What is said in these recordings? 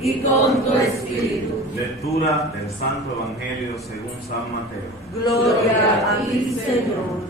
y con tu espíritu. Lectura del Santo Evangelio según San Mateo. Gloria a ti, Señor.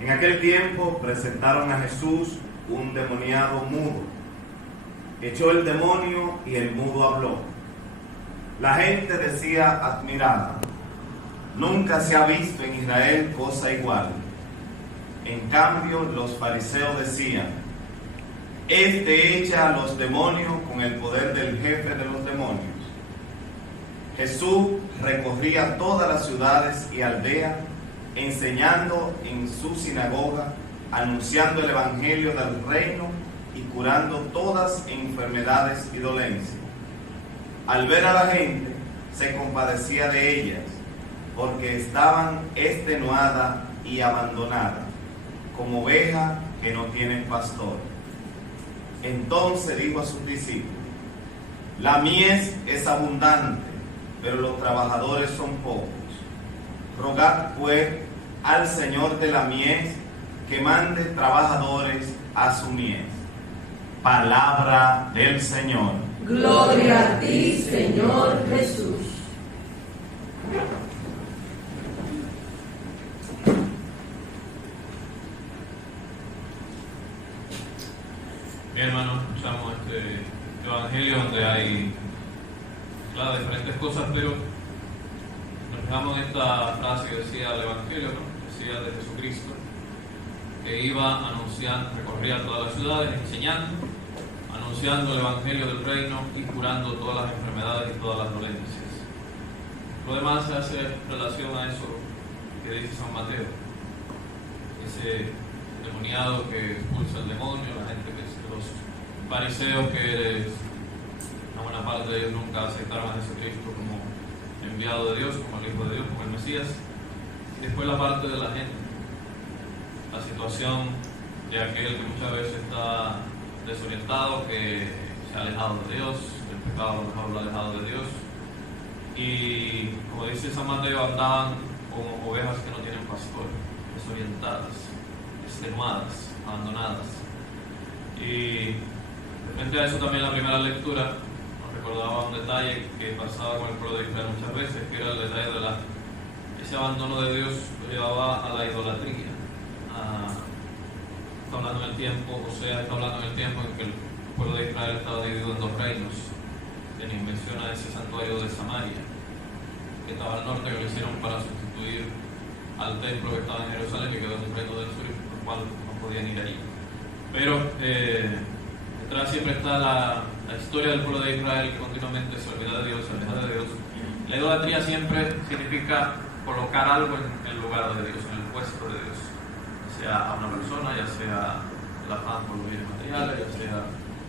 En aquel tiempo presentaron a Jesús un demoniado mudo. Echó el demonio y el mudo habló. La gente decía admirada: nunca se ha visto en Israel cosa igual. En cambio, los fariseos decían: este echa a los demonios con el poder del jefe de los demonios. Jesús recorría todas las ciudades y aldeas, enseñando en su sinagoga, anunciando el evangelio del reino y curando todas enfermedades y dolencias. Al ver a la gente, se compadecía de ellas, porque estaban extenuadas y abandonadas, como ovejas que no tienen pastor. Entonces dijo a sus discípulos: la mies es abundante, pero los trabajadores son pocos. Rogad pues al Señor de la mies que mande trabajadores a su mies. Palabra del Señor. Gloria a ti, Señor Jesús. Bien, hermanos, escuchamos este evangelio donde hay, claro, diferentes cosas, pero nos fijamos en esta frase que decía el evangelio, ¿no? Decía de Jesucristo, que iba anunciando, recorría todas las ciudades, enseñando, anunciando el evangelio del reino y curando todas las enfermedades y todas las dolencias. Lo demás se hace relación a eso que dice San Mateo, ese demoniado que expulsa el demonio, la gente que los fariseos, que una buena parte de ellos nunca aceptaron a Jesucristo como enviado de Dios, como el Hijo de Dios, como el Mesías. Y después la parte de la gente, la situación de aquel que muchas veces está desorientado, que se ha alejado de Dios, el pecado lo ha alejado de Dios. Y como dice San Mateo, andaban como ovejas que no tienen pastor, desorientadas, extenuadas, abandonadas. Y frente a eso también la primera lectura nos recordaba un detalle que pasaba con el pueblo de Israel muchas veces, que era el detalle de ese abandono de Dios lo llevaba a la idolatría. Está hablando en el tiempo, o sea, está hablando en el tiempo en que el pueblo de Israel estaba dividido en dos reinos. Tenía mención a ese santuario de Samaria, que estaba al norte, que lo hicieron para sustituir al templo que estaba en Jerusalén, que quedó en un reino del sur, por el cual no podían ir allí. Pero detrás siempre está la historia del pueblo de Israel, que continuamente se olvida de Dios, se aleja de Dios. La idolatría siempre significa colocar algo en el lugar de Dios, en el puesto de Dios, ya sea a una persona, ya sea el afán por los bienes materiales, ya sea,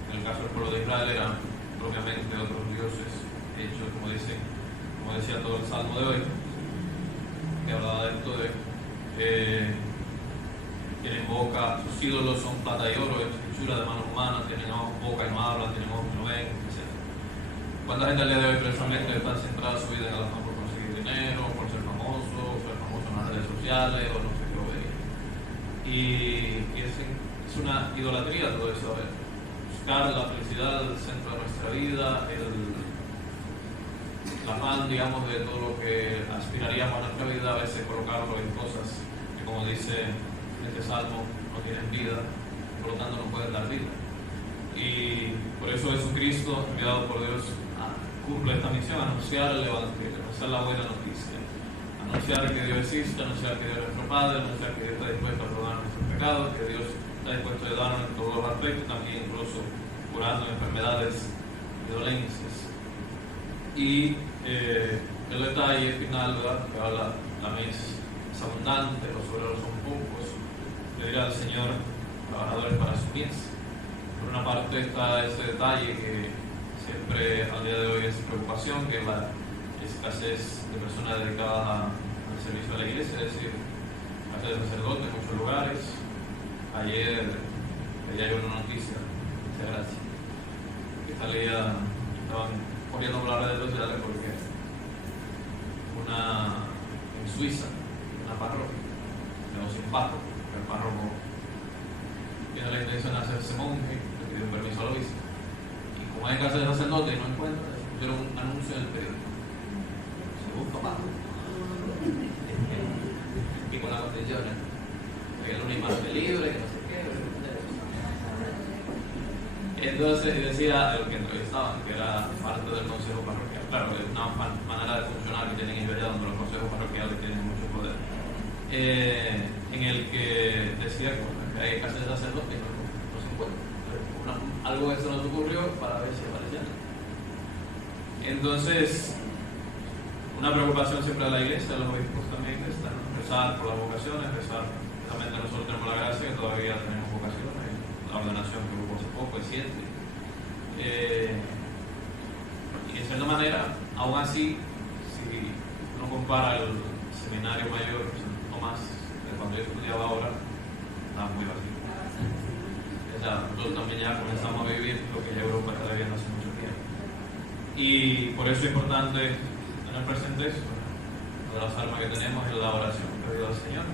en el caso del pueblo de Israel, eran propiamente otros dioses hechos, como decía todo el Salmo de hoy, que hablaba de esto de tienen boca, sus ídolos son plata y oro, hechura de manos humanas, tienen boca y no hablan, tienen ojos y no ven, etc. ¿Cuánta gente al día de hoy precisamente está centrada su vida en el afán por conseguir dinero, por ser famoso en las redes sociales o no sé qué lo veía? Y es una idolatría todo eso, buscar la felicidad al centro de nuestra vida, el afán, digamos, de todo lo que aspiraríamos a nuestra vida, a veces colocarlo en cosas que, como dice este salmo, no tienen vida, por lo tanto no pueden dar vida. Y por eso Jesucristo, enviado por Dios, cumple esta misión: anunciar el evangelio, anunciar la buena noticia, anunciar que Dios existe, anunciar que Dios es nuestro Padre, anunciar que Dios está dispuesto a perdonar nuestros pecados, que Dios está dispuesto a ayudarnos en todos los aspectos, también incluso curando enfermedades y dolencias. Y el detalle final, ¿verdad?, que habla: la mies es abundante, los obreros son pocos. Le dirá al Señor trabajadores para su mies. Por una parte está ese detalle que siempre al día de hoy es preocupación, que es la escasez de personas dedicadas al servicio de la iglesia, es decir, escasez de sacerdotes en muchos lugares. Ayer leía yo una noticia, muchas gracias, que estaban corriendo por las redes sociales porque en Suiza, una parroquia, quedó sin párroco, el párroco tiene la intención de hacerse monje, pidió permiso al obispo. Y como hay casa de sacerdote y no encuentra, se pusieron un anuncio en el periódico. Se busca más. Y con las condiciones. Que el único más libre, que no sé qué. Entonces decía el que entrevistaban, que era parte del consejo parroquial. Claro, es una manera de funcionar que tienen ellos allá, donde los consejos parroquiales tienen mucho poder. En el que decía que hay casas de sacerdotes y no se encuentra. Algo que se nos ocurrió para ver si aparecían. Entonces, una preocupación siempre de la iglesia, de los obispos también es rezar por las vocaciones, rezar. Realmente nosotros tenemos la gracia que todavía tenemos vocaciones. La ordenación que hubo hace poco es 7. Y en cierta manera, aún así, si uno compara el seminario mayor Tomás de cuando yo estudiaba ahora, estaba muy vacío. O sea, nosotros también ya comenzamos a vivir lo que ya Europa está viviendo hace mucho tiempo. Y por eso es importante tener presente eso. Una de las armas que tenemos es la oración que ha al Señor.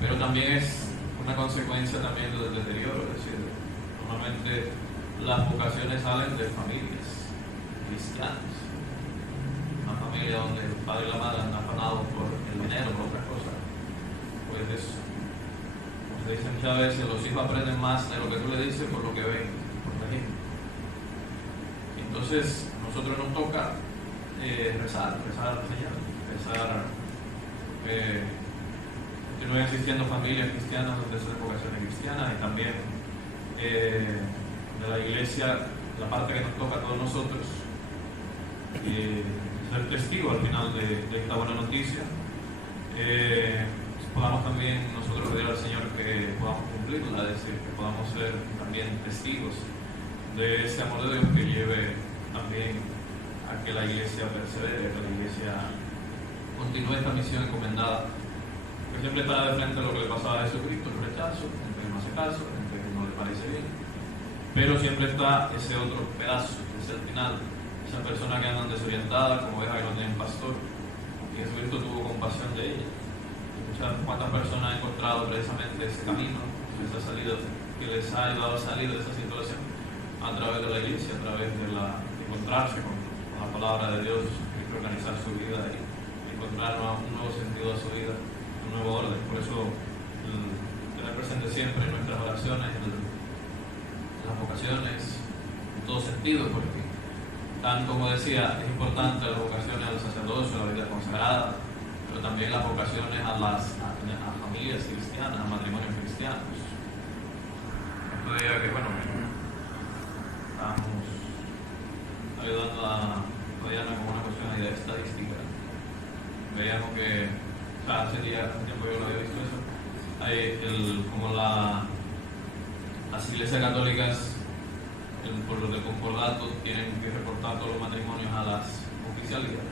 Pero también es una consecuencia también del deterioro, es decir, normalmente las vocaciones salen de familias cristianas, una familia donde el padre y la madre han afanado por el dinero, por otras cosas. Pues eso, como se dice muchas veces, los hijos aprenden más de lo que tú le dices por lo que ven, por ejemplo. Entonces, a nosotros nos toca rezar al Señor, rezar. Continúan existiendo familias cristianas donde son vocaciones cristianas y también de la iglesia, la parte que nos toca a todos nosotros, ser testigo al final de esta buena noticia. Podamos también nosotros pedir al Señor que podamos cumplirla, es decir, que podamos ser también testigos de ese amor de Dios que lleve también a que la iglesia persevere, que la iglesia continúe esta misión encomendada. Que siempre está de frente a lo que le pasaba a Jesucristo, el rechazo, gente que no hace caso, gente que no le parece bien. Pero siempre está ese otro pedazo, que es el final, esa persona que anda desorientada, como oveja que no tiene pastor. Y Jesucristo tuvo compasión de ella. ¿Cuántas personas han encontrado precisamente ese camino que les ha ayudado a salir de esa situación? A través de la iglesia, a través de encontrarse con la palabra de Dios, organizar su vida y encontrar un nuevo sentido a su vida. Nuevo orden. Por eso tener presente siempre en nuestras oraciones, en las vocaciones, en todo sentido, porque tan como decía, es importante las vocaciones al sacerdocio, a la vida consagrada, pero también las vocaciones a familias cristianas, a matrimonios cristianos. Esto diría que, bueno, estamos ayudando a Diana con una cuestión de estadística. Veíamos que hace tiempo yo no había visto eso. Como las iglesias católicas, por lo del concordato, tienen que reportar todos los matrimonios a las oficialidades.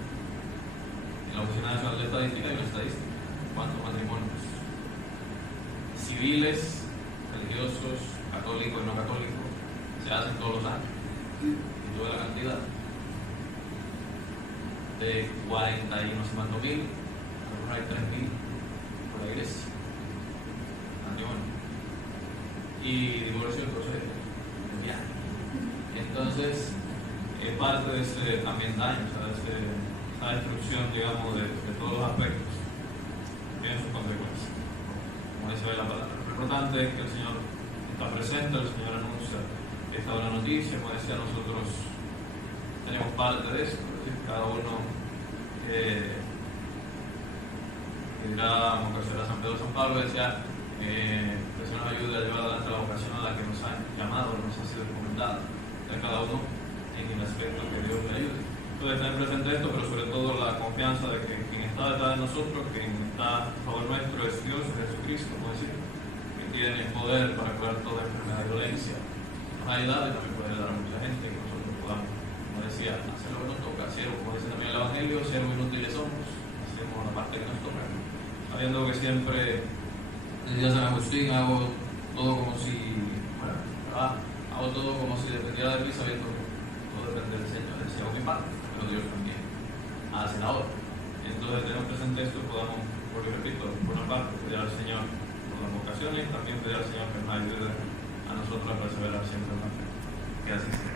En la Oficina Nacional de Estadística hay una estadística. ¿Cuántos matrimonios civiles, religiosos, católicos y no católicos se hacen todos los años? Y toda la cantidad de 40 y no sé cuántos mil. Hay 3.000 por la iglesia, matrimonio y divorcio, entonces entonces parte de ese también daño, o sea, esa destrucción, digamos, de todos los aspectos tiene sus consecuencias, como dice la palabra. Lo importante es que el Señor está presente, el Señor anuncia esta buena noticia, como decía, nosotros tenemos parte de eso, cada uno como que será San Pedro San Pablo decía que el Señor nos ayude a llevar adelante la vocación a la que nos han llamado, nos ha sido recomendada, de cada uno en el aspecto que Dios le ayude. Entonces tener presente esto, pero sobre todo la confianza de que quien está detrás de nosotros, quien está a favor nuestro es Dios, es Jesucristo, como decir, que tiene el poder para curar toda enfermedad y violencia. Nos ha ayudado y también puede ayudar a mucha gente que nosotros podamos, como decía, hacer lo que nos toca, siervo, como dice también el Evangelio, siervo inútiles somos, hacemos la parte que nos toca. Sabiendo que siempre, decía San Agustín, hago todo como si, hago todo como si dependiera de mí, sabiendo que todo depende del Señor. Decía, hago mi parte, pero Dios también hace la otra. Entonces, tenemos presente esto, podamos, porque repito, por una parte, pedir al Señor por las vocaciones, también pedir al Señor que nos ayude a nosotros a perseverar siempre. Que así sea.